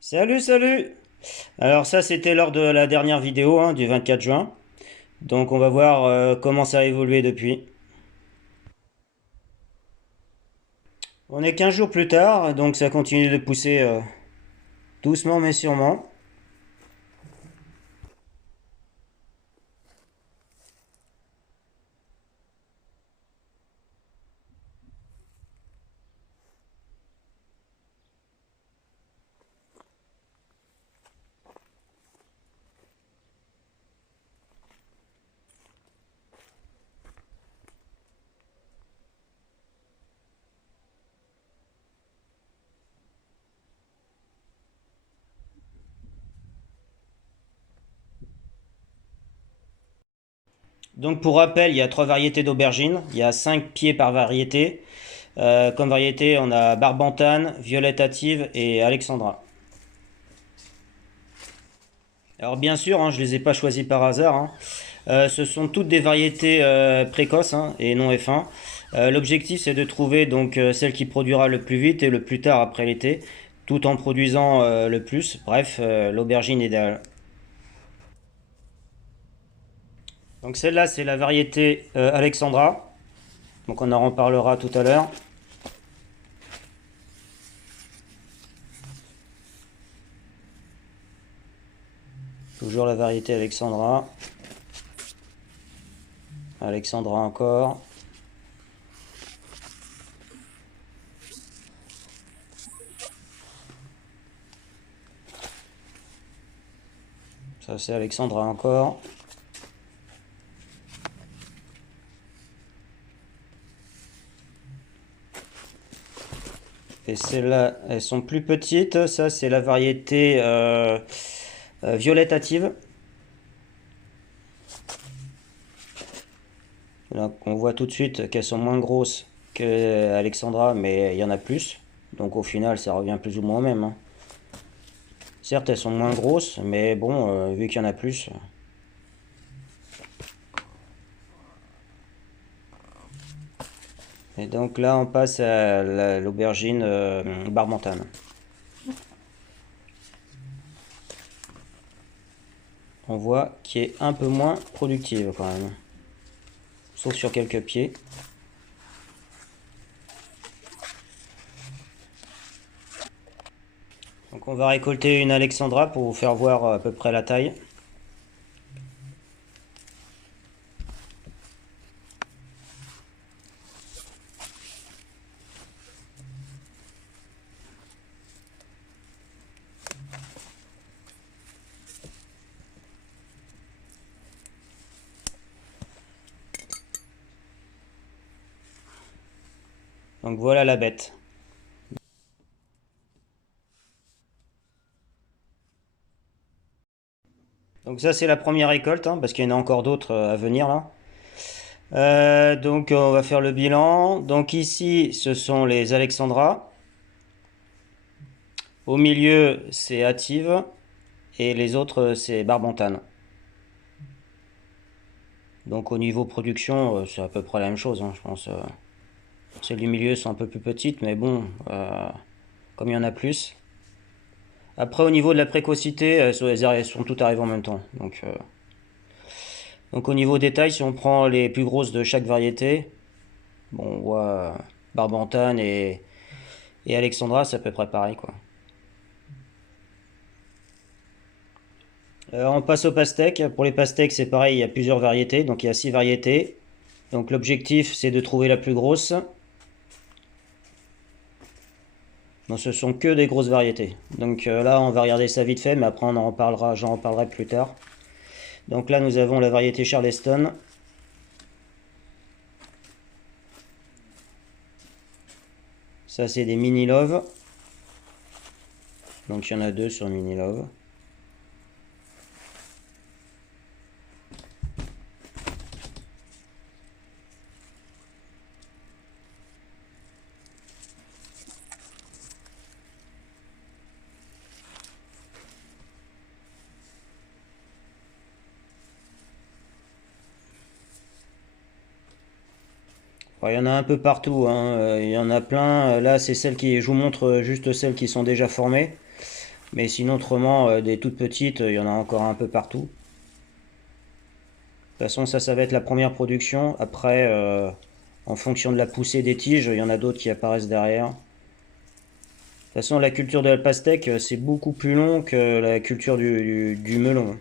Salut, salut! Alors ça c'était lors de la dernière vidéo du 24 juin. Donc on va voir comment ça a évolué depuis. On est 15 jours plus tard, donc ça continue de pousser doucement mais sûrement. Donc pour rappel, il y a trois variétés d'aubergines, il y a 5 pieds par variété. Comme variété, on a Barbantane, Violette Hâtive et Alexandra. Alors bien sûr, je ne les ai pas choisis par hasard. Ce sont toutes des variétés précoces et non F1. L'objectif c'est de trouver donc celle qui produira le plus vite et le plus tard après l'été, tout en produisant le plus. Bref, l'aubergine idéale. Donc celle-là c'est la variété Alexandra. Donc on en reparlera tout à l'heure. Toujours la variété Alexandra. Alexandra encore. Ça c'est Alexandra encore. Et celles-là, elles sont plus petites. Ça, c'est la variété Violette Hâtive. Donc, on voit tout de suite qu'elles sont moins grosses que Alexandra, mais il y en a plus. Donc au final, ça revient plus ou moins au même. Certes, elles sont moins grosses, mais bon, vu qu'il y en a plus. Et donc là, on passe à l'aubergine Barbantane. On voit qu'il est un peu moins productive quand même. Sauf sur quelques pieds. Donc on va récolter une Alexandra pour vous faire voir à peu près la taille. Donc voilà la bête. Donc ça c'est la première récolte, parce qu'il y en a encore d'autres à venir là. Donc on va faire le bilan. Donc ici ce sont les Alexandra. Au milieu c'est Hâtive. Et les autres c'est Barbantane. Donc au niveau production c'est à peu près la même chose, je pense. Celles du milieu sont un peu plus petites, mais bon, comme il y en a plus. Après au niveau de la précocité, elles sont toutes arrivées en même temps. Donc au niveau des tailles, si on prend les plus grosses de chaque variété, bon, on voit Barbantane et Alexandra, c'est à peu près pareil, quoi. On passe aux pastèques. Pour les pastèques, c'est pareil, il y a plusieurs variétés, donc il y a 6 variétés. Donc l'objectif, c'est de trouver la plus grosse. Non, ce sont que des grosses variétés. Donc là, on va regarder ça vite fait, mais après, j'en reparlerai plus tard. Donc là, nous avons la variété Charleston. Ça, c'est des mini love. Donc il y en a deux sur mini love. Il y en a un peu partout. Il y en a plein. Là, c'est celles qui. Je vous montre juste celles qui sont déjà formées. Mais sinon, autrement, des toutes petites, il y en a encore un peu partout. De toute façon, ça va être la première production. Après, en fonction de la poussée des tiges, il y en a d'autres qui apparaissent derrière. De toute façon, la culture de la pastèque, c'est beaucoup plus long que la culture du melon.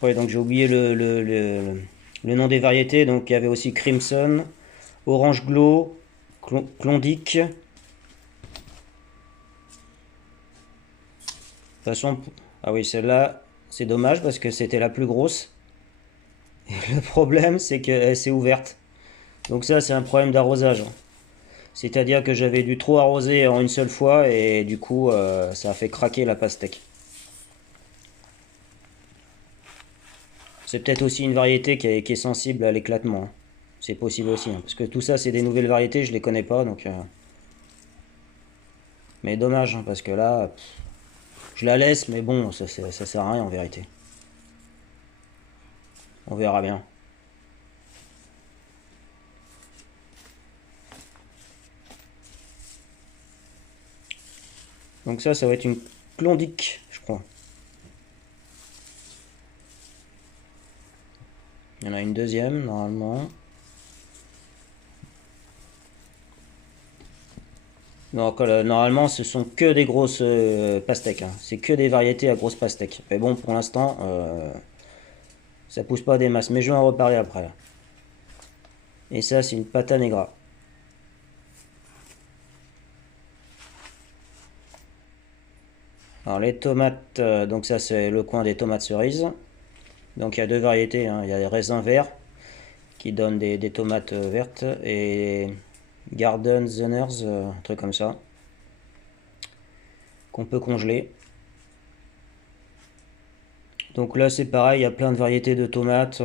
Ouais, donc j'ai oublié le nom des variétés. Donc il y avait aussi Crimson, Orange Glow, Klondike. De toute façon, ah oui, celle-là, c'est dommage parce que c'était la plus grosse. Et le problème, c'est qu'elle s'est ouverte. Donc ça, c'est un problème d'arrosage. C'est-à-dire que j'avais dû trop arroser en une seule fois et du coup, ça a fait craquer la pastèque. C'est peut-être aussi une variété qui est sensible à l'éclatement, hein. C'est possible aussi, hein, parce que tout ça, c'est des nouvelles variétés, je les connais pas, donc. Mais dommage, hein, parce que là, je la laisse, mais bon, ça sert à rien en vérité. On verra bien. Donc ça va être une Klondike, je crois. Il y en a une deuxième, normalement. Donc normalement, ce sont que des grosses pastèques, hein. C'est que des variétés à grosses pastèques. Mais bon, pour l'instant, ça pousse pas des masses. Mais je vais en reparler après. Et ça, c'est une pata negra. Alors les tomates, donc ça c'est le coin des tomates cerises. Donc il y a deux variétés, hein. Il y a les raisins verts qui donnent des tomates vertes et Garden Zenners, un truc comme ça, qu'on peut congeler. Donc là c'est pareil, il y a plein de variétés de tomates.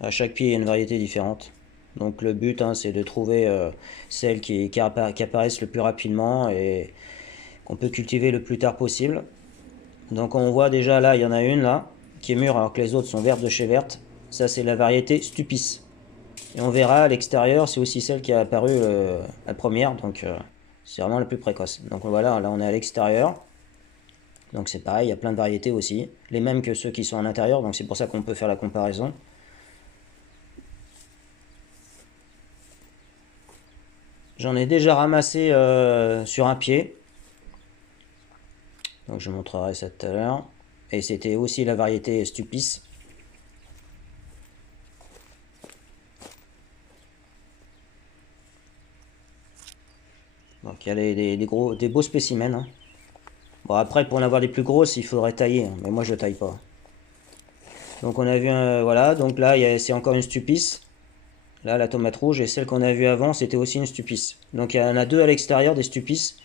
À chaque pied il y a une variété différente. Donc le but, hein, c'est de trouver celles qui apparaissent le plus rapidement et qu'on peut cultiver le plus tard possible. Donc on voit déjà là, il y en a une là, qui est mûre alors que les autres sont vertes de chez vertes. Ça c'est la variété Stupis. Et on verra à l'extérieur, c'est aussi celle qui a apparu la première, donc c'est vraiment la plus précoce. Donc voilà, là on est à l'extérieur. Donc c'est pareil, il y a plein de variétés aussi. Les mêmes que ceux qui sont à l'intérieur, donc c'est pour ça qu'on peut faire la comparaison. J'en ai déjà ramassé sur un pied. Donc je montrerai ça tout à l'heure. Et c'était aussi la variété Stupis. Donc il y a des beaux spécimens, hein. Bon après pour en avoir des plus grosses il faudrait tailler, hein, mais moi je taille pas. Donc on a vu voilà, donc là c'est encore une Stupis. Là la tomate rouge et celle qu'on a vue avant c'était aussi une Stupis. Donc il y en a deux à l'extérieur des Stupis.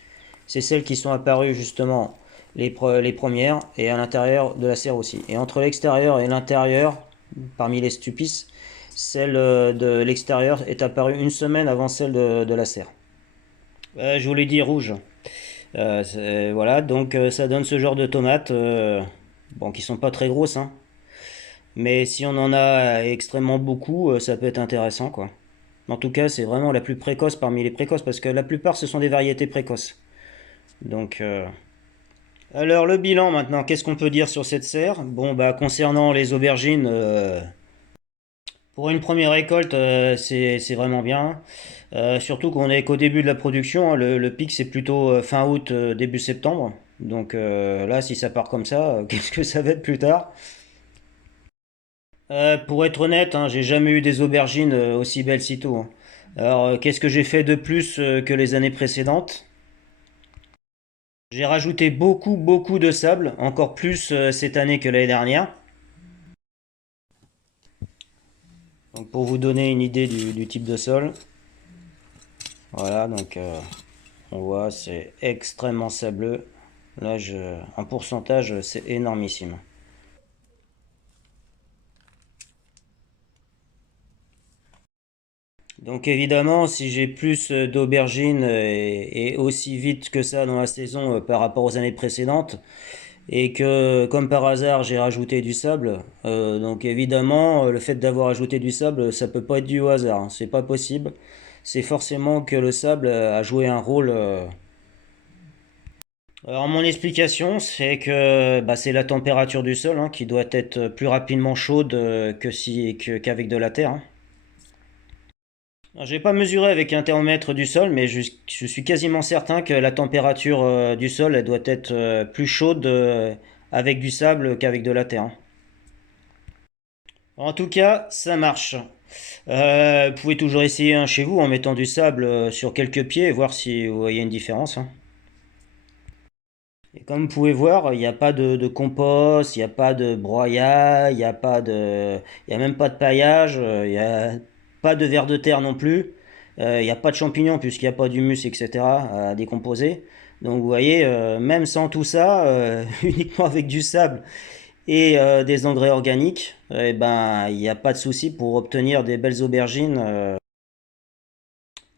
C'est celles qui sont apparues justement les premières et à l'intérieur de la serre aussi. Et entre l'extérieur et l'intérieur, parmi les Stupis, celle de l'extérieur est apparue une semaine avant celle de la serre. Je vous l'ai dit rouge. Voilà, donc ça donne ce genre de tomates, bon, qui sont pas très grosses, hein. Mais si on en a extrêmement beaucoup, ça peut être intéressant, quoi. En tout cas, c'est vraiment la plus précoce parmi les précoces, parce que la plupart, ce sont des variétés précoces. Donc, alors le bilan maintenant, qu'est-ce qu'on peut dire sur cette serre? Bon, bah concernant les aubergines, pour une première récolte, c'est vraiment bien. Surtout qu'on est qu'au début de la production, hein. Le pic c'est plutôt fin août, début septembre. Donc là, si ça part comme ça, qu'est-ce que ça va être plus tard? Pour être honnête, hein, j'ai jamais eu des aubergines aussi belles si tôt, hein. Alors, qu'est-ce que j'ai fait de plus que les années précédentes? J'ai rajouté beaucoup de sable, encore plus cette année que l'année dernière. Donc pour vous donner une idée du type de sol, voilà, donc on voit c'est extrêmement sableux. Là, en pourcentage, c'est énormissime. Donc évidemment, si j'ai plus d'aubergines et aussi vite que ça dans la saison par rapport aux années précédentes, et que comme par hasard j'ai rajouté du sable. Donc évidemment, le fait d'avoir ajouté du sable, ça peut pas être dû au hasard, hein. C'est pas possible. C'est forcément que le sable a joué un rôle. Alors mon explication, c'est que bah, c'est la température du sol, hein, qui doit être plus rapidement chaude qu'avec de la terre, hein. Alors, j'ai pas mesuré avec un thermomètre du sol, mais je suis quasiment certain que la température du sol, elle doit être plus chaude avec du sable qu'avec de la terre, hein. En tout cas, ça marche. Vous pouvez toujours essayer, hein, chez vous en mettant du sable sur quelques pieds et voir si vous voyez une différence, hein. Et comme vous pouvez voir, il n'y a pas de compost, il n'y a pas de broyat, il y a même pas de paillage, il n'y a pas de vers de terre non plus, il n'y a pas de champignons puisqu'il n'y a pas d'humus, etc. à décomposer. Donc vous voyez, même sans tout ça, uniquement avec du sable et des engrais organiques, eh ben, il n'y a pas de souci pour obtenir des belles aubergines.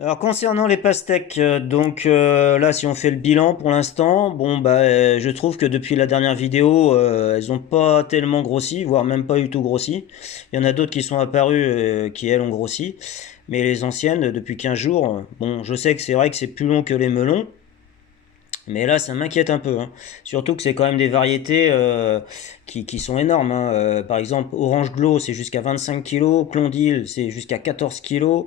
Alors concernant les pastèques, là si on fait le bilan pour l'instant, bon bah je trouve que depuis la dernière vidéo, elles ont pas tellement grossi, voire même pas du tout grossi. Il y en a d'autres qui sont apparues qui elles ont grossi, mais les anciennes depuis 15 jours, bon je sais que c'est vrai que c'est plus long que les melons, mais là ça m'inquiète un peu, hein. Surtout que c'est quand même des variétés qui sont énormes, hein. Par exemple Orange Glow c'est jusqu'à 25 kg, Clondil c'est jusqu'à 14 kg.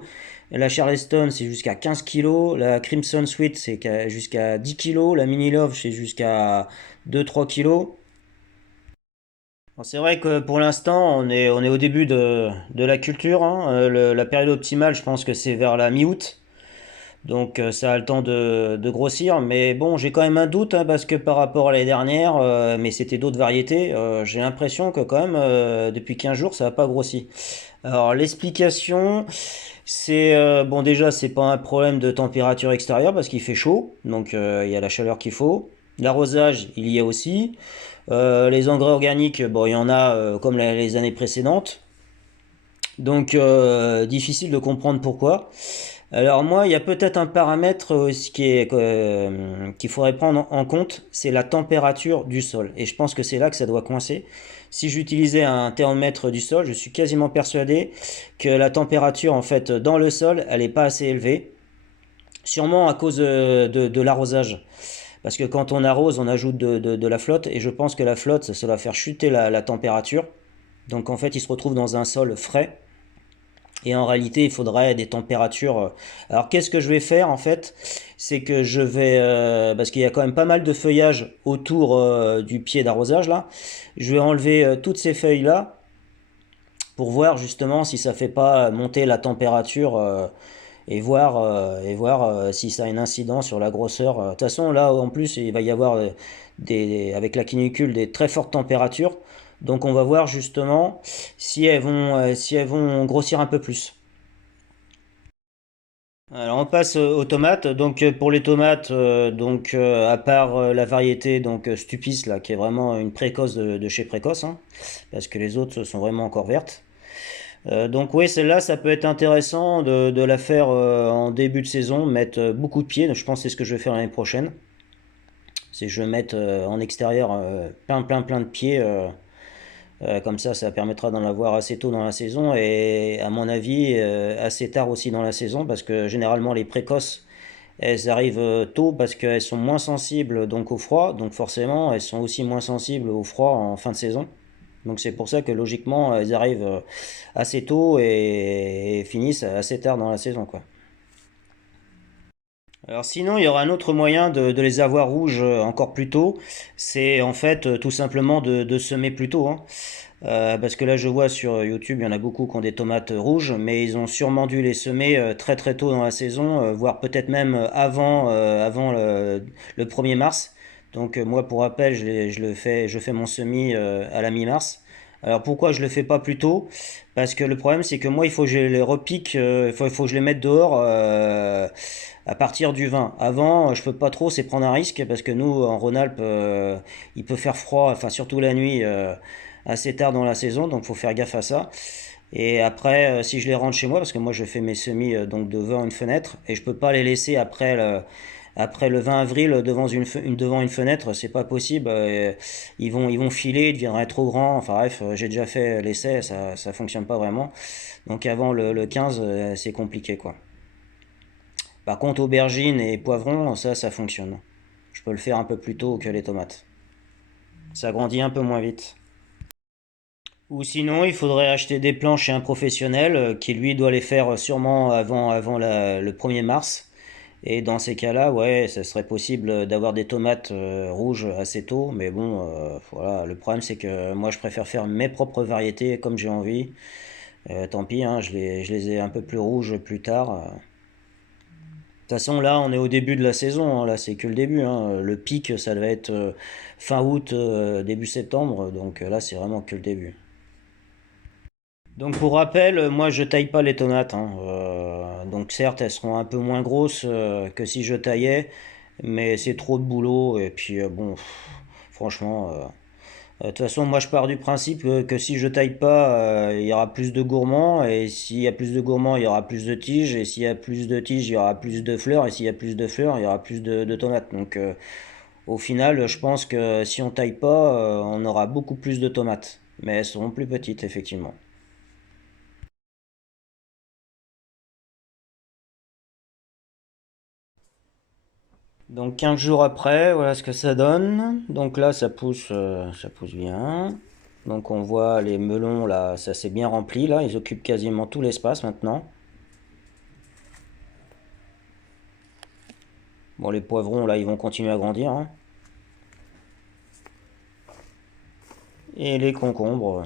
La Charleston, c'est jusqu'à 15 kilos. La Crimson Sweet, c'est jusqu'à 10 kilos. La Mini Love, c'est jusqu'à 2-3 kilos. C'est vrai que pour l'instant, on est au début de la culture, hein. La période optimale, je pense que c'est vers la mi-août. Donc ça a le temps de grossir. Mais bon, j'ai quand même un doute, hein, parce que par rapport à l'année dernière, mais c'était d'autres variétés, j'ai l'impression que quand même, depuis 15 jours, ça n'a pas grossi. Alors l'explication, c'est bon déjà c'est pas un problème de température extérieure parce qu'il fait chaud, donc il y a la chaleur qu'il faut. L'arrosage il y a aussi. Les engrais organiques, bon il y en a comme les années précédentes, donc difficile de comprendre pourquoi. Alors moi il y a peut-être un paramètre qu'il faudrait prendre en compte, c'est la température du sol. Et je pense que c'est là que ça doit coincer. Si j'utilisais un thermomètre du sol, je suis quasiment persuadé que la température en fait dans le sol, elle n'est pas assez élevée. Sûrement à cause de l'arrosage. Parce que quand on arrose, on ajoute de la flotte. Et je pense que la flotte, ça va faire chuter la température. Donc en fait, il se retrouve dans un sol frais. Et en réalité, il faudrait des températures. Alors qu'est-ce que je vais faire en fait? C'est que je vais, parce qu'il y a quand même pas mal de feuillage autour du pied d'arrosage là, je vais enlever toutes ces feuilles là pour voir justement si ça fait pas monter la température et voir si ça a une incidence sur la grosseur. De toute façon, là en plus, il va y avoir avec la canicule des très fortes températures. Donc on va voir justement si elles vont grossir un peu plus. Alors on passe aux tomates. Donc pour les tomates, à part la variété Stupis là, qui est vraiment une précoce de chez précoce, hein, parce que les autres sont vraiment encore vertes. Donc oui, celle-là, ça peut être intéressant de la faire en début de saison, mettre beaucoup de pieds. Donc, je pense que c'est ce que je vais faire l'année prochaine. C'est que je vais mettre en extérieur plein de pieds. Comme ça permettra d'en avoir assez tôt dans la saison et à mon avis assez tard aussi dans la saison parce que généralement les précoces elles arrivent tôt parce qu'elles sont moins sensibles donc au froid, donc forcément elles sont aussi moins sensibles au froid en fin de saison. Donc c'est pour ça que logiquement elles arrivent assez tôt et finissent assez tard dans la saison, quoi. Alors sinon, il y aura un autre moyen de les avoir rouges encore plus tôt, c'est en fait tout simplement de semer plus tôt, hein. Parce que là je vois sur YouTube, il y en a beaucoup qui ont des tomates rouges, mais ils ont sûrement dû les semer très très tôt dans la saison, voire peut-être même avant le 1er mars. Donc moi pour rappel, je fais mon semis à la mi-mars. Alors pourquoi je le fais pas plus tôt? Parce que le problème c'est que moi il faut que je les repique, il faut que je les mette dehors à partir du 20. Avant, je peux pas trop, c'est prendre un risque parce que nous en Rhône-Alpes, il peut faire froid, enfin surtout la nuit, assez tard dans la saison, donc faut faire gaffe à ça. Et après, si je les rentre chez moi, parce que moi je fais mes semis donc devant une fenêtre et je peux pas les laisser après après le 20 avril devant une fenêtre, c'est pas possible. Ils vont filer, ils deviendraient trop grands. Enfin bref, j'ai déjà fait l'essai, ça fonctionne pas vraiment. Donc avant le 15, c'est compliqué quoi. Par contre, aubergines et poivrons, ça fonctionne. Je peux le faire un peu plus tôt que les tomates. Ça grandit un peu moins vite. Ou sinon, il faudrait acheter des plants chez un professionnel qui lui doit les faire sûrement avant le 1er mars. Et dans ces cas-là, ouais, ça serait possible d'avoir des tomates rouges assez tôt. Mais bon, voilà, le problème c'est que moi je préfère faire mes propres variétés comme j'ai envie. Tant pis, hein, je les ai un peu plus rouges plus tard. De toute façon, là, on est au début de la saison, hein. Là, c'est que le début, hein. Le pic, ça devait être fin août, début septembre. Donc là, c'est vraiment que le début. Donc pour rappel, moi je taille pas les tomates, hein. Donc certes, elles seront un peu moins grosses que si je taillais, mais c'est trop de boulot. Et puis bon, franchement, de toute façon, moi je pars du principe que si je taille pas, il y aura plus de gourmands. Et s'il y a plus de gourmands, il y aura plus de tiges. Et s'il y a plus de tiges, il y aura plus de fleurs. Et s'il y a plus de fleurs, il y aura plus de tomates. Donc au final, je pense que si on taille pas, on aura beaucoup plus de tomates. Mais elles seront plus petites, effectivement. Donc 15 jours après, voilà ce que ça donne. Donc là, ça pousse bien. Donc on voit les melons là, ça s'est bien rempli là, ils occupent quasiment tout l'espace maintenant. Bon, les poivrons là, ils vont continuer à grandir, hein. Et les concombres.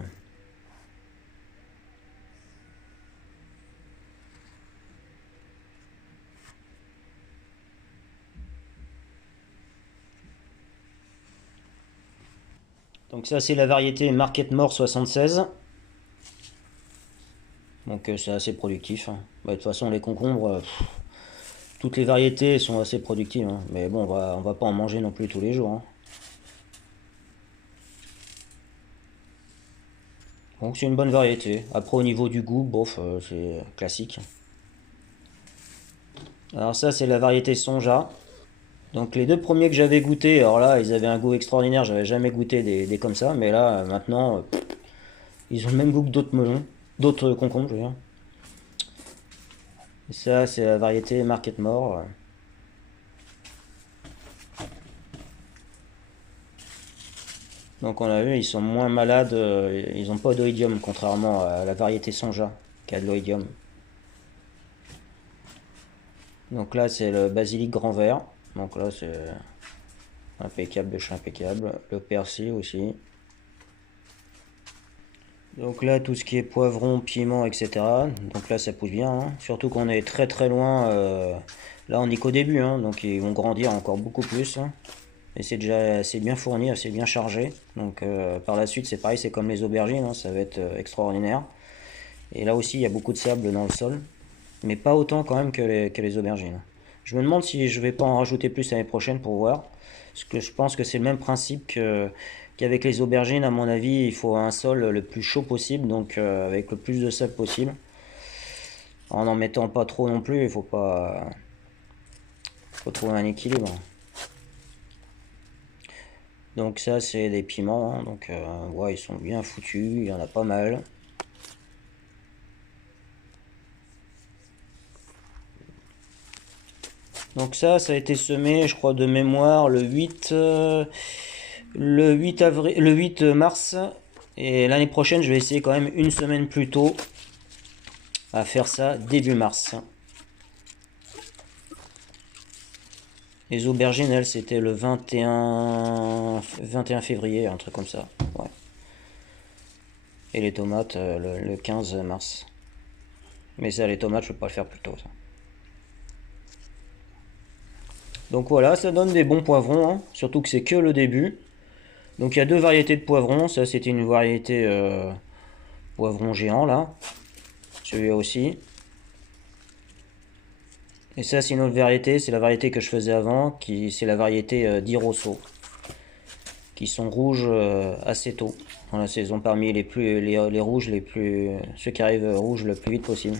Donc ça, c'est la variété Market More 76. Donc c'est assez productif, hein. Bah, de toute façon, les concombres, toutes les variétés sont assez productives, hein. Mais bon, on va pas en manger non plus tous les jours, hein. Donc c'est une bonne variété. Après, au niveau du goût, bof, c'est classique. Alors ça, c'est la variété Sonja. Donc les deux premiers que j'avais goûté, alors là, ils avaient un goût extraordinaire. J'avais jamais goûté des comme ça, mais là, maintenant, ils ont le même goût que d'autres melons, d'autres concombres, je veux dire. Et ça, c'est la variété Market More. Donc on a vu, ils sont moins malades, ils n'ont pas d'oïdium, contrairement à la variété Sonja, qui a de l'oïdium. Donc là, c'est le basilic grand vert. Donc là, c'est impeccable de chez impeccable. Le persil aussi. Donc là, tout ce qui est poivron, piment, etc. Donc là, ça pousse bien, hein. Surtout qu'on est très très loin. Là, on est qu'au début, hein. Donc ils vont grandir encore beaucoup plus, hein. Et c'est déjà assez bien fourni, assez bien chargé. Donc par la suite, c'est pareil, c'est comme les aubergines, hein. Ça va être extraordinaire. Et là aussi, il y a beaucoup de sable dans le sol. Mais pas autant quand même que les aubergines. Je me demande si je vais pas en rajouter plus l'année prochaine pour voir. Parce que je pense que c'est le même principe qu'avec les aubergines. À mon avis, il faut un sol le plus chaud possible, donc avec le plus de sable possible. En n'en mettant pas trop non plus, il faut pas. Faut trouver un équilibre. Donc ça, c'est des piments, hein. Donc ouais, ils sont bien foutus, il y en a pas mal. Donc ça a été semé, je crois, de mémoire le 8 avril, le 8 mars. Et l'année prochaine, je vais essayer quand même une semaine plus tôt à faire ça début mars. Les aubergines, elles, c'était le 21 février, un truc comme ça. Ouais. Et les tomates, le 15 mars. Mais ça, les tomates, je peux pas le faire plus tôt, ça. Donc voilà, ça donne des bons poivrons, hein. Surtout que c'est que le début. Donc il y a deux variétés de poivrons. Ça, c'était une variété poivron géant, là. Celui-là aussi. Et ça, c'est une autre variété. C'est la variété que je faisais avant. C'est la variété d'Irosso. Qui sont rouges assez tôt dans la saison. Parmi les rouges les plus... Ceux qui arrivent rouges le plus vite possible.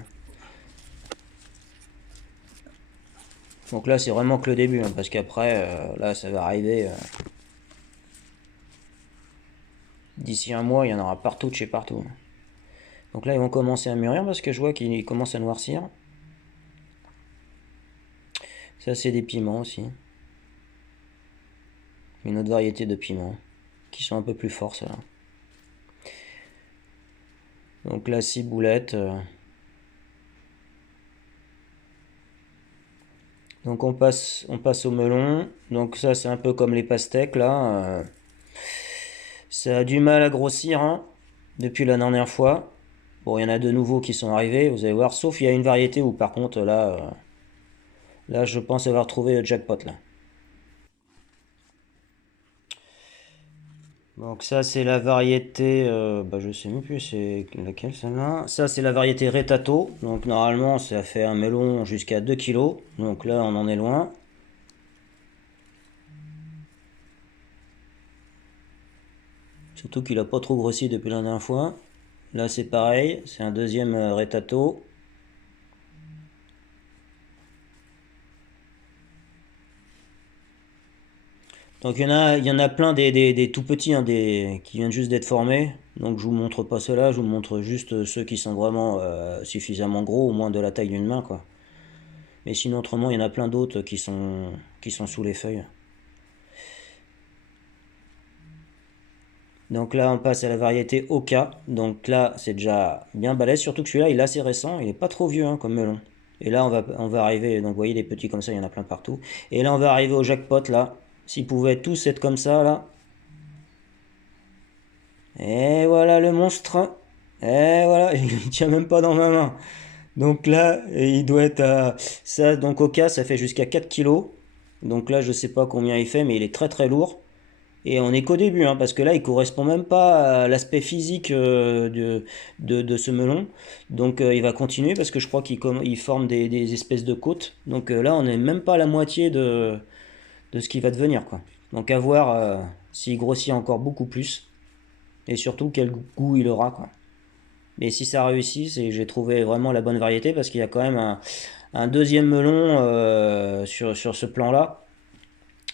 Donc là c'est vraiment que le début, hein, parce qu'après là ça va arriver d'ici un mois, il y en aura partout de chez partout. Donc là ils vont commencer à mûrir parce que je vois qu'ils commencent à noircir. Ça c'est des piments aussi. Une autre variété de piments qui sont un peu plus forts ceux-là. Donc là 6 boulettes. Donc on passe au melon. Donc ça c'est un peu comme les pastèques là. Ça a du mal à grossir hein, depuis la dernière fois. Bon, il y en a de nouveaux qui sont arrivés, vous allez voir. Sauf il y a une variété où par contre là je pense avoir trouvé le jackpot là. Donc ça c'est la variété, je sais même plus c'est laquelle celle-là. Ça c'est la variété Retato. Donc normalement ça fait un melon jusqu'à 2 kilos. Donc là on en est loin. Surtout qu'il a pas trop grossi depuis la dernière fois. Là c'est pareil, c'est un deuxième Retato. Donc il y en a plein des tout petits, hein, qui viennent juste d'être formés. Donc je vous montre pas ceux-là, je vous montre juste ceux qui sont vraiment suffisamment gros, au moins de la taille d'une main, quoi. Mais sinon autrement, il y en a plein d'autres qui sont sous les feuilles. Donc là, on passe à la variété Oka. Donc là, c'est déjà bien balèze, surtout que celui-là, il est assez récent, il est pas trop vieux hein, comme melon. Et là, on va arriver, donc vous voyez, des petits comme ça, il y en a plein partout. Et là, on va arriver au jackpot, là. S'ils pouvaient tous être comme ça, là. Et voilà le monstre. Et voilà, il tient même pas dans ma main. Donc là, il doit être à... Ça, donc au cas, ça fait jusqu'à 4 kilos. Donc là, je sais pas combien il fait, mais il est très très lourd. Et on est qu'au début, hein, parce que là, il correspond même pas à l'aspect physique de ce melon. Donc il va continuer, parce que je crois il forme des espèces de côtes. Donc là, on n'est même pas à la moitié de ce qu'il va devenir, quoi. Donc à voir s'il grossit encore beaucoup plus. Et surtout, quel goût il aura, quoi. Mais si ça réussit, j'ai trouvé vraiment la bonne variété parce qu'il y a quand même un deuxième melon sur ce plan-là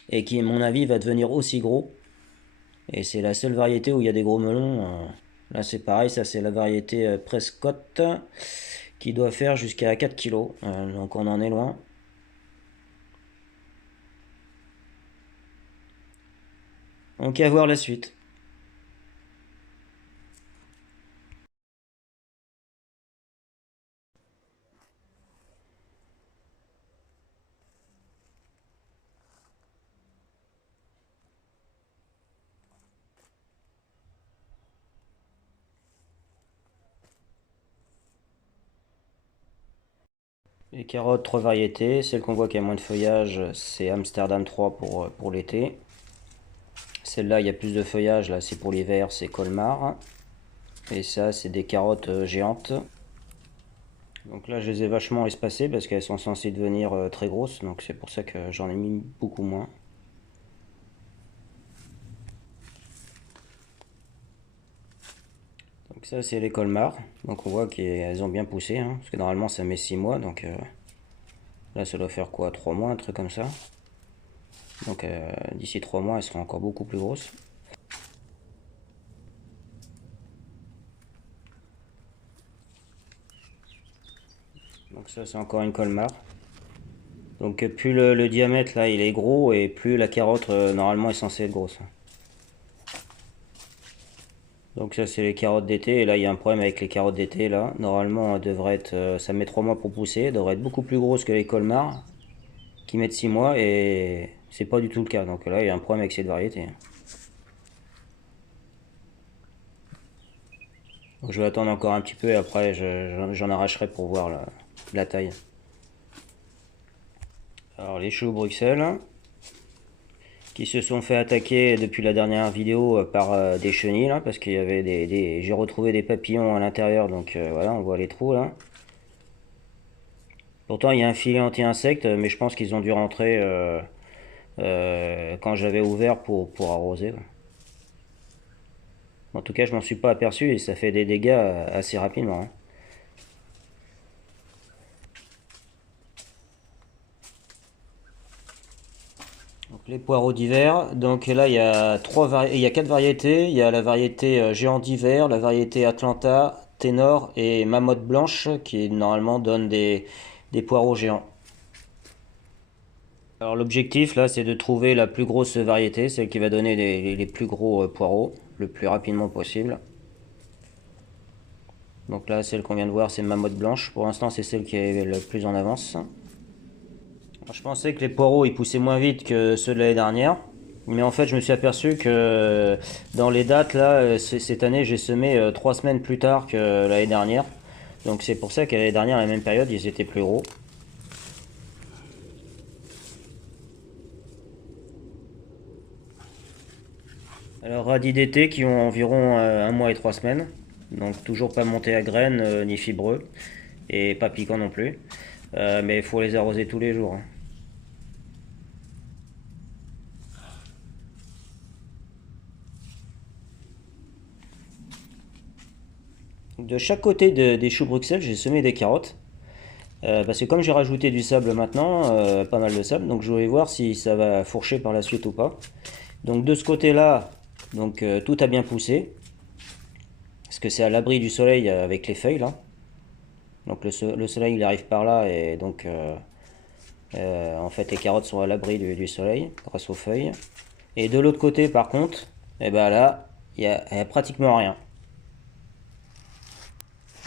et qui, à mon avis, va devenir aussi gros. Et c'est la seule variété où il y a des gros melons. Là, c'est pareil, ça c'est la variété Prescott qui doit faire jusqu'à 4 kilos. Donc on en est loin. Donc à voir la suite. Les carottes, trois variétés. Celle qu'on voit qui a moins de feuillage, c'est Amsterdam 3 pour l'été. Celle-là, il y a plus de feuillage, là c'est pour l'hiver, c'est Colmar. Et ça, c'est des carottes géantes. Donc là, je les ai vachement espacées parce qu'elles sont censées devenir très grosses. Donc c'est pour ça que j'en ai mis beaucoup moins. Donc ça, c'est les colmars. Donc on voit qu'elles ont bien poussé, hein, parce que normalement, ça met 6 mois. Donc là, ça doit faire quoi, 3 mois, un truc comme ça. Donc d'ici 3 mois, elles seront encore beaucoup plus grosses. Donc ça, c'est encore une colmar. Donc plus le diamètre, là, il est gros, et plus la carotte, normalement, est censée être grosse. Donc ça c'est les carottes d'été, et là il y a un problème avec les carottes d'été là. Normalement ça met 3 mois pour pousser, elles devraient être beaucoup plus grosses que les colmars qui mettent 6 mois, et c'est pas du tout le cas. Donc là il y a un problème avec cette variété. Donc je vais attendre encore un petit peu et après j'en arracherai pour voir la taille. Alors les choux Bruxelles qui se sont fait attaquer depuis la dernière vidéo par des chenilles là, parce qu'il y avait j'ai retrouvé des papillons à l'intérieur, donc voilà, on voit les trous là. Pourtant, il y a un filet anti-insectes, mais je pense qu'ils ont dû rentrer quand j'avais ouvert pour arroser. En tout cas, je m'en suis pas aperçu et ça fait des dégâts assez rapidement, hein. Les poireaux d'hiver. Donc là, il y a quatre variétés. Il y a la variété géant d'hiver, la variété Atlanta, Ténor et Mamotte blanche qui normalement donnent des poireaux géants. Alors l'objectif là, c'est de trouver la plus grosse variété, celle qui va donner les plus gros poireaux le plus rapidement possible. Donc là, celle qu'on vient de voir, c'est Mamotte blanche. Pour l'instant, c'est celle qui est le plus en avance. Alors, je pensais que les poireaux ils poussaient moins vite que ceux de l'année dernière. Mais en fait, je me suis aperçu que dans les dates, là, cette année, j'ai semé 3 semaines plus tard que l'année dernière. Donc c'est pour ça qu'à l'année dernière, à la même période, ils étaient plus gros. Alors radis d'été qui ont environ 1 mois et 3 semaines. Donc toujours pas monté à graines ni fibreux. Et pas piquant non plus. Mais il faut les arroser tous les jours, hein. De chaque côté des choux Bruxelles, j'ai semé des carottes. Parce que comme j'ai rajouté du sable maintenant, pas mal de sable, donc je voulais voir si ça va fourcher par la suite ou pas. Donc de ce côté-là, donc tout a bien poussé, parce que c'est à l'abri du soleil avec les feuilles là. Donc le soleil il arrive par là et donc en fait les carottes sont à l'abri du soleil grâce aux feuilles. Et de l'autre côté par contre, et ben là y a pratiquement rien.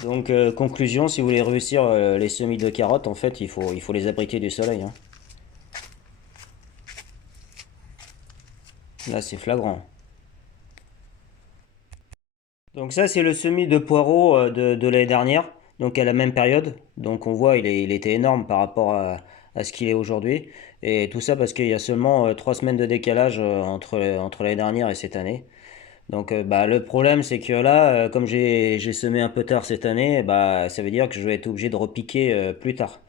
Donc conclusion, si vous voulez réussir les semis de carottes, en fait il faut les abriter du soleil, hein. Là c'est flagrant. Donc ça c'est le semis de poireaux de l'année dernière, donc à la même période. Donc on voit il était énorme par rapport à ce qu'il est aujourd'hui. Et tout ça parce qu'il y a seulement 3 semaines de décalage entre l'année dernière et cette année. Donc bah, le problème c'est que là, comme j'ai semé un peu tard cette année, bah, ça veut dire que je vais être obligé de repiquer plus tard.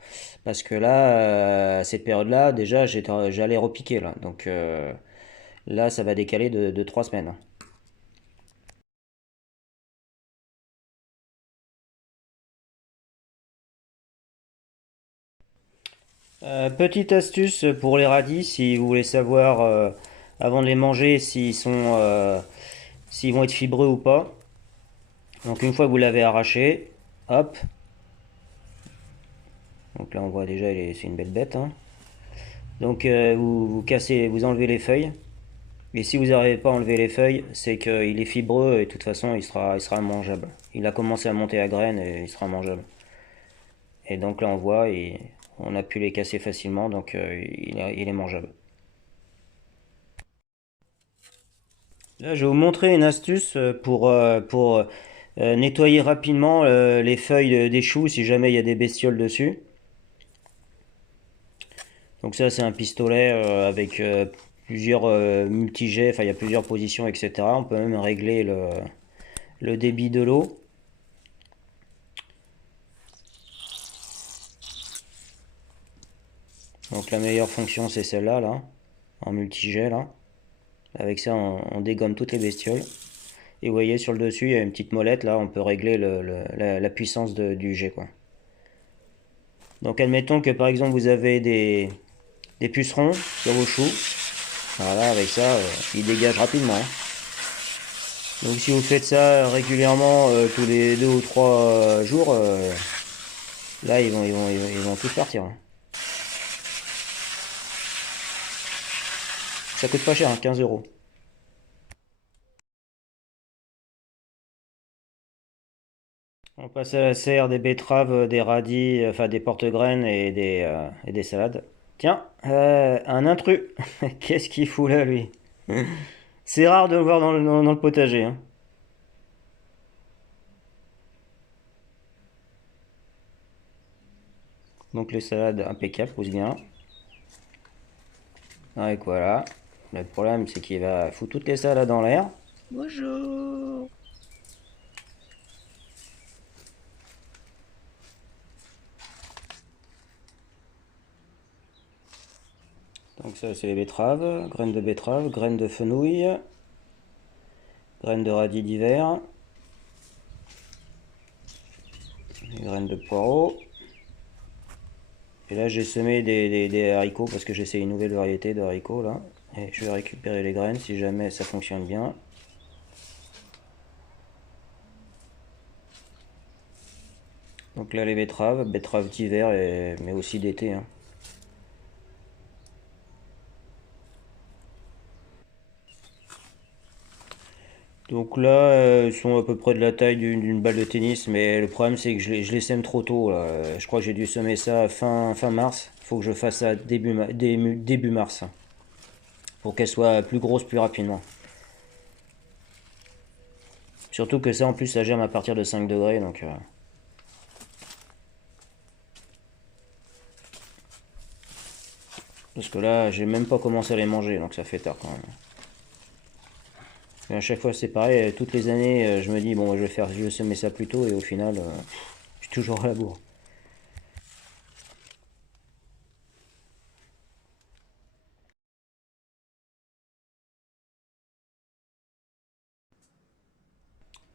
Parce que là, à cette période-là, déjà j'allais repiquer là. Donc là ça va décaler de 3 semaines. Petite astuce pour les radis, si vous voulez savoir avant de les manger s'ils vont être fibreux ou pas. Donc une fois que vous l'avez arraché, hop, donc là on voit déjà c'est une belle bête, hein. Donc vous cassez, vous enlevez les feuilles. Et si vous n'arrivez pas à enlever les feuilles, c'est qu'il est fibreux et de toute façon il sera mangeable. Il a commencé à monter à graines et il sera mangeable. Et donc là on voit, on a pu les casser facilement, donc il est mangeable. Là, je vais vous montrer une astuce pour nettoyer rapidement les feuilles des choux si jamais il y a des bestioles dessus. Donc ça, c'est un pistolet avec plusieurs multijets, enfin il y a plusieurs positions, etc. On peut même régler le débit de l'eau. Donc la meilleure fonction, c'est celle-là, là, en multijet, là. Avec ça, on dégomme toutes les bestioles. Et vous voyez, sur le dessus, il y a une petite molette, là, on peut régler la puissance du jet, quoi. Donc admettons que par exemple vous avez des pucerons sur vos choux. Voilà, avec ça, ils dégagent rapidement, hein. Donc si vous faites ça régulièrement tous les 2 ou 3 jours, là ils vont tous partir, hein. Ça coûte pas cher, hein, 15 euros. On passe à la serre des betteraves, des radis, enfin des porte-graines et des salades. Tiens, un intrus. Qu'est-ce qu'il fout là, lui? C'est rare de le voir dans le potager, hein. Donc les salades impeccables, pousse bien. Ouais, voilà. Le problème, c'est qu'il va foutre toutes les salades dans l'air. Bonjour. Donc ça, c'est les betteraves, graines de betterave, graines de fenouil, graines de radis d'hiver, graines de poireaux. Et là, j'ai semé des haricots parce que j'essaie une nouvelle variété de haricots là. Et je vais récupérer les graines si jamais ça fonctionne bien. Donc là les betteraves d'hiver mais aussi d'été, hein. Donc là, ils sont à peu près de la taille d'une balle de tennis, mais le problème c'est que je les sème trop tôt, là. Je crois que j'ai dû semer ça fin mars. Il faut que je fasse ça début mars, hein, pour qu'elle soit plus grosse plus rapidement. Surtout que ça en plus ça germe à partir de 5 degrés, donc parce que là j'ai même pas commencé à les manger, donc ça fait tard quand même. Et à chaque fois c'est pareil, toutes les années je me dis bon je vais semer ça plus tôt et au final je suis toujours à la bourre.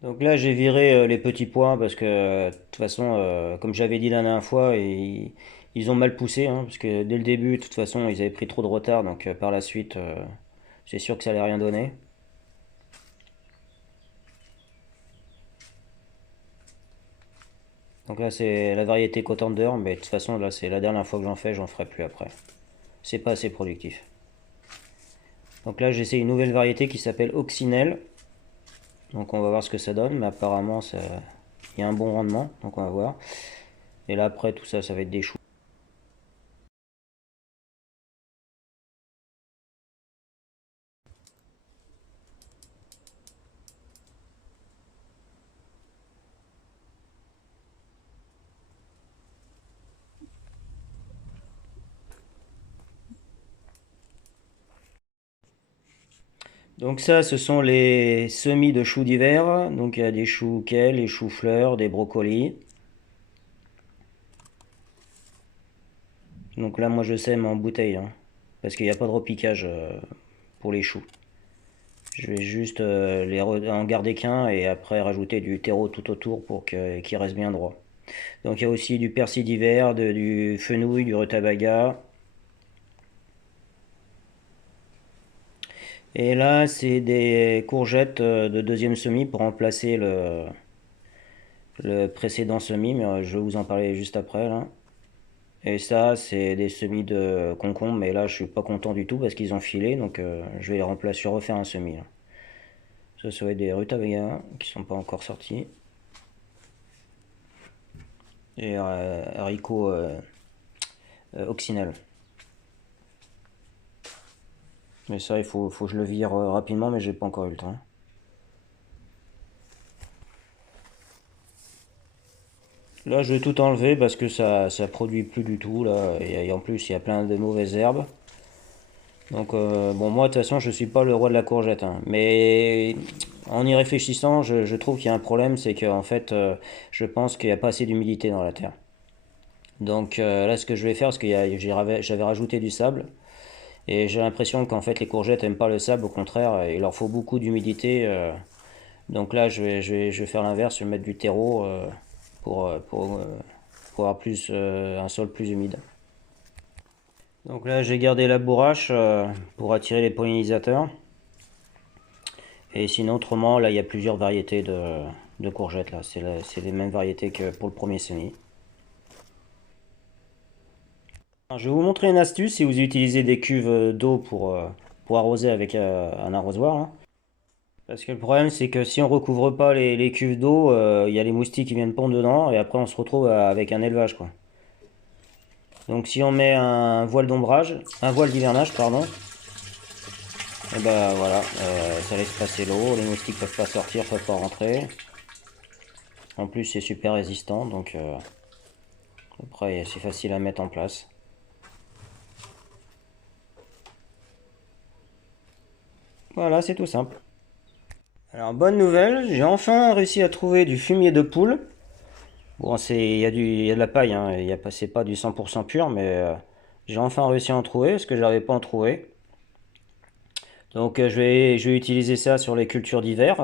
Donc là, j'ai viré les petits pois parce que de toute façon, comme j'avais dit la dernière fois, ils ont mal poussé, hein, parce que dès le début, de toute façon, ils avaient pris trop de retard, donc par la suite, c'est sûr que ça allait rien donner. Donc là, c'est la variété Contender, mais de toute façon, là, c'est la dernière fois que j'en ferai plus après. C'est pas assez productif. Donc là, j'essaie une nouvelle variété qui s'appelle Oxynel. Donc on va voir ce que ça donne, mais apparemment, il y a un bon rendement, donc on va voir. Et là, après, tout ça, ça va être des choux. Donc ça, ce sont les semis de choux d'hiver. Donc il y a des choux kale, des choux-fleurs, des brocolis. Donc là, moi je sème en bouteille, hein, parce qu'il n'y a pas de repiquage pour les choux. Je vais juste en garder qu'un et après rajouter du terreau tout autour pour qu'il reste bien droit. Donc il y a aussi du persil d'hiver, du fenouil, du rutabaga. Et là, c'est des courgettes de deuxième semis pour remplacer le précédent semis, mais je vais vous en parler juste après là. Et ça, c'est des semis de concombre, mais là, je suis pas content du tout parce qu'ils ont filé, donc je vais les remplacer, je vais refaire un semis, là. Ça va être des rutabagas qui sont pas encore sortis. Et haricots Oxynel. Mais ça, il faut que je le vire rapidement, mais j'ai pas encore eu le temps. Là, je vais tout enlever parce que ça produit plus du tout, là. Et en plus, il y a plein de mauvaises herbes. Donc, bon, moi, de toute façon, je suis pas le roi de la courgette, hein. Mais en y réfléchissant, je trouve qu'il y a un problème, c'est qu'en fait, je pense qu'il n'y a pas assez d'humidité dans la terre. Donc là, ce que je vais faire, parce que j'avais rajouté du sable, et j'ai l'impression qu'en fait, les courgettes n'aiment pas le sable, au contraire, il leur faut beaucoup d'humidité. Donc là, je vais faire l'inverse, je vais mettre du terreau pour avoir un sol plus humide. Donc là, j'ai gardé la bourrache pour attirer les pollinisateurs. Et sinon, autrement, là, il y a plusieurs variétés de courgettes. Là, c'est les mêmes variétés que pour le premier semis. Alors, je vais vous montrer une astuce si vous utilisez des cuves d'eau pour arroser avec un arrosoir, hein. Parce que le problème, c'est que si on recouvre pas les cuves d'eau, il y a les moustiques qui viennent pondre dedans et après on se retrouve avec un élevage, quoi. Donc si on met un voile d'hivernage, pardon, et ben voilà, ça laisse passer l'eau, les moustiques peuvent pas sortir, peuvent pas rentrer. En plus, c'est super résistant, donc après c'est facile à mettre en place. Voilà, c'est tout simple. Alors bonne nouvelle, j'ai enfin réussi à trouver du fumier de poule. Bon, il y a de la paille, hein, c'est pas du 100% pur, mais j'ai enfin réussi à en trouver parce que j'arrivais pas à en trouver. Donc je vais utiliser ça sur les cultures d'hiver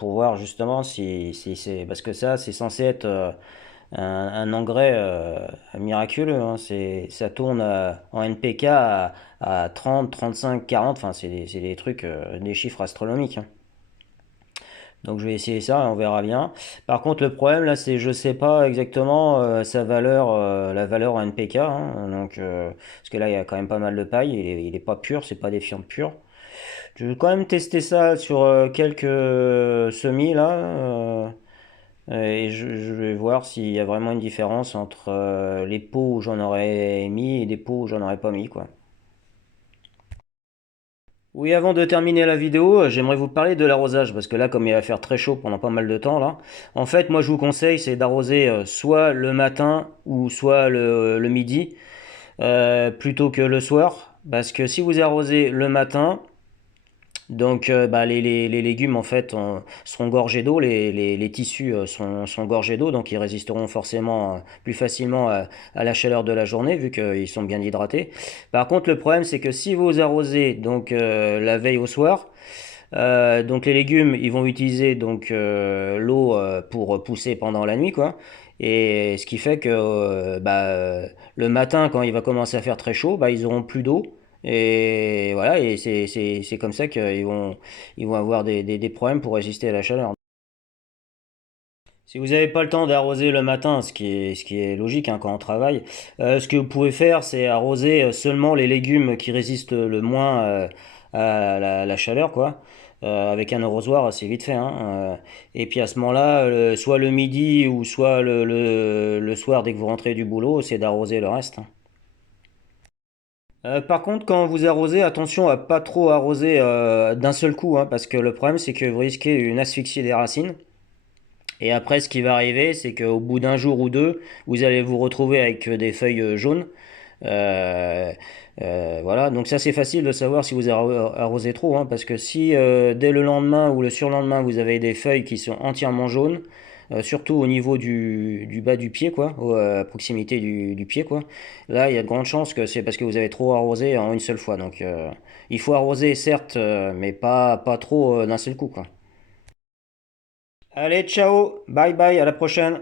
pour voir justement si c'est parce que ça c'est censé être un engrais miraculeux, hein. Ça tourne en NPK à 30, 35, 40, enfin c'est des trucs, des chiffres astronomiques, hein. Donc je vais essayer ça et on verra bien. Par contre le problème là c'est je sais pas exactement sa valeur, la valeur en NPK, hein. Donc, parce que là il y a quand même pas mal de paille, il est pas pur, c'est pas des fientes pures. Je vais quand même tester ça sur quelques semis là. Et je vais voir s'il y a vraiment une différence entre les pots où j'en aurais mis et des pots où j'en aurais pas mis, quoi. Oui, avant de terminer la vidéo, j'aimerais vous parler de l'arrosage, parce que là, comme il va faire très chaud pendant pas mal de temps, là, en fait, moi, je vous conseille, c'est d'arroser soit le matin ou soit le midi, plutôt que le soir, parce que si vous arrosez le matin, donc bah, les légumes en fait seront gorgés d'eau, les tissus sont gorgés d'eau, donc ils résisteront forcément plus facilement à la chaleur de la journée vu qu'ils sont bien hydratés. Par contre le problème c'est que si vous arrosez donc la veille au soir, donc les légumes ils vont utiliser donc l'eau pour pousser pendant la nuit quoi. Et ce qui fait que le matin quand il va commencer à faire très chaud, bah, ils auront plus d'eau. Et voilà, et c'est comme ça ils vont avoir des problèmes pour résister à la chaleur. Si vous n'avez pas le temps d'arroser le matin, ce qui est logique hein, quand on travaille, ce que vous pouvez faire, c'est arroser seulement les légumes qui résistent le moins à la chaleur, quoi. Avec un arrosoir, c'est vite fait, hein. Et puis à ce moment-là, soit le midi ou soit le soir, dès que vous rentrez du boulot, c'est d'arroser le reste, hein. Par contre, quand vous arrosez, attention à pas trop arroser d'un seul coup, hein, parce que le problème c'est que vous risquez une asphyxie des racines. Et après, ce qui va arriver, c'est qu'au bout d'un jour ou deux, vous allez vous retrouver avec des feuilles jaunes. Euh, voilà, donc ça c'est facile de savoir si vous arrosez trop, hein, parce que si dès le lendemain ou le surlendemain vous avez des feuilles qui sont entièrement jaunes, surtout au niveau du bas du pied, quoi, à proximité du pied, quoi, là il y a de grandes chances que c'est parce que vous avez trop arrosé en une seule fois. Donc il faut arroser certes, mais pas trop d'un seul coup, quoi. Allez, ciao, bye bye, à la prochaine.